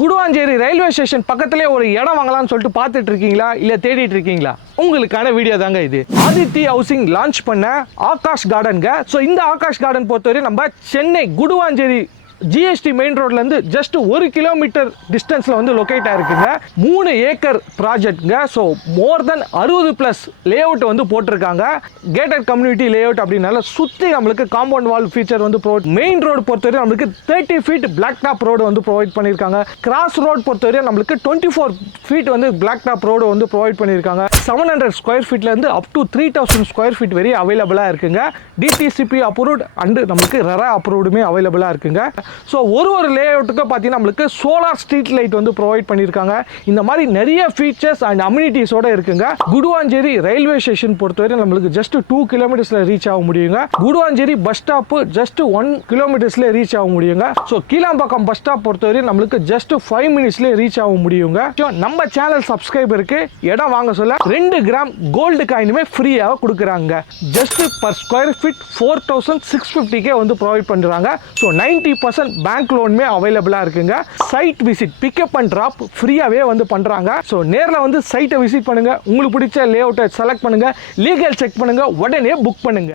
Guduvancheri railway station பக்கத்திலே ஒரு இடம் வாங்கலாம்னு சொல்லிட்டு பார்த்துட்டு இருக்கீங்களா இல்லை தேடிட்டு இருக்கீங்களா? உங்களுக்கான வீடியோ தாங்க இது. ஆதித்தி ஹவுசிங் லான்ச் பண்ண ஆகாஷ் கார்டனுங்க. ஸோ இந்த ஆகாஷ் கார்டன் பொறுத்தவரை நம்ம சென்னை குடுவாஞ்சேரி ஜிஎஸ்டி மெயின் ரோட்லேருந்து ஜஸ்ட் 1 கிலோமீட்டர் டிஸ்டன்ஸில் வந்து லொக்கேட் ஆகிருக்குங்க. 3 ஏக்கர் ப்ராஜெக்ட்ங்க. ஸோ மோர் தென் 60+ லே அவுட் வந்து போட்டிருக்காங்க. கேட்டட் கம்யூனிட்டி லே அவுட் அப்படின்னால சுற்றி நம்மளுக்கு காம்பவுண்ட் வால் ஃபீச்சர் வந்து மெயின் ரோடு பொறுத்தவரை நம்மளுக்கு 30 ஃபீட் பிளாக் டாப் ரோடு வந்து ப்ரொவைட் பண்ணியிருக்காங்க. கிராஸ் ரோடு பொறுத்தவரை நம்மளுக்கு 24 ஃபீட் வந்து பிளாக் டாப் ரோடு வந்து ப்ரொவைட் பண்ணியிருக்காங்க. 700 square ஃபீட்லேருந்து up to 3000 square feet வரை அவைலபிளாக இருக்குங்க. டிடிசிபி அப்ரூவ்ட் அண்டு நம்மளுக்கு ரெரா அப்ரூவ்டுமே அவைலபிளாக இருக்குங்க. ஸோ ஒரு லே அவுட்டுக்கு பார்த்தீங்கன்னா நம்மளுக்கு சோலார் ஸ்ட்ரீட் லைட் வந்து ப்ரொவைட் பண்ணியிருக்காங்க. இந்த மாதிரி நிறைய ஃபீச்சர்ஸ் அண்ட் அம்யூனிட்டிஸோட இருக்குங்க. குடுவாஞ்சேரி ரயில்வே ஸ்டேஷன் பொறுத்தவரை நம்மளுக்கு ஜஸ்ட் 2 கிலோமீட்டர்ஸில் ரீச் ஆக முடியுங்க. குடுவாஞ்சேரி பஸ் ஸ்டாப்பு ஜஸ்ட் 1 கிலோமீட்டர்ஸ்ல ரீச் ஆக முடியுங்க. ஸோ கீழாம்பாக்கம் பஸ் ஸ்டாப் பொறுத்தவரை நம்மளுக்கு ஜஸ்ட் 5 மினிட்ஸ்லேயே ரீச் ஆக முடியுங்க. நம்ம சேனல் சப்ஸ்கிரைபருக்கு இடம் வாங்க சொல்ல 2 கிராம் கோல்டு காயினுமே ஃப்ரீயாக கொடுக்குறாங்க. ஜஸ்ட் பர் ஸ்கொயர் ஃபீட் 4650 வந்து ப்ரொவைட் பண்ணுறாங்க. ஸோ 90% பேங்க் லோனுமே அவைலபிளாக இருக்குங்க. Site visit pickup and drop ஃப்ரீயாகவே வந்து பண்ணுறாங்க. ஸோ நேரில் வந்து சைட்டை விசிட் பண்ணுங்கள். உங்களுக்கு பிடிச்ச லே அவுட்டை செலக்ட் பண்ணுங்கள். லீகல் செக் பண்ணுங்கள். உடனே புக் பண்ணுங்கள்.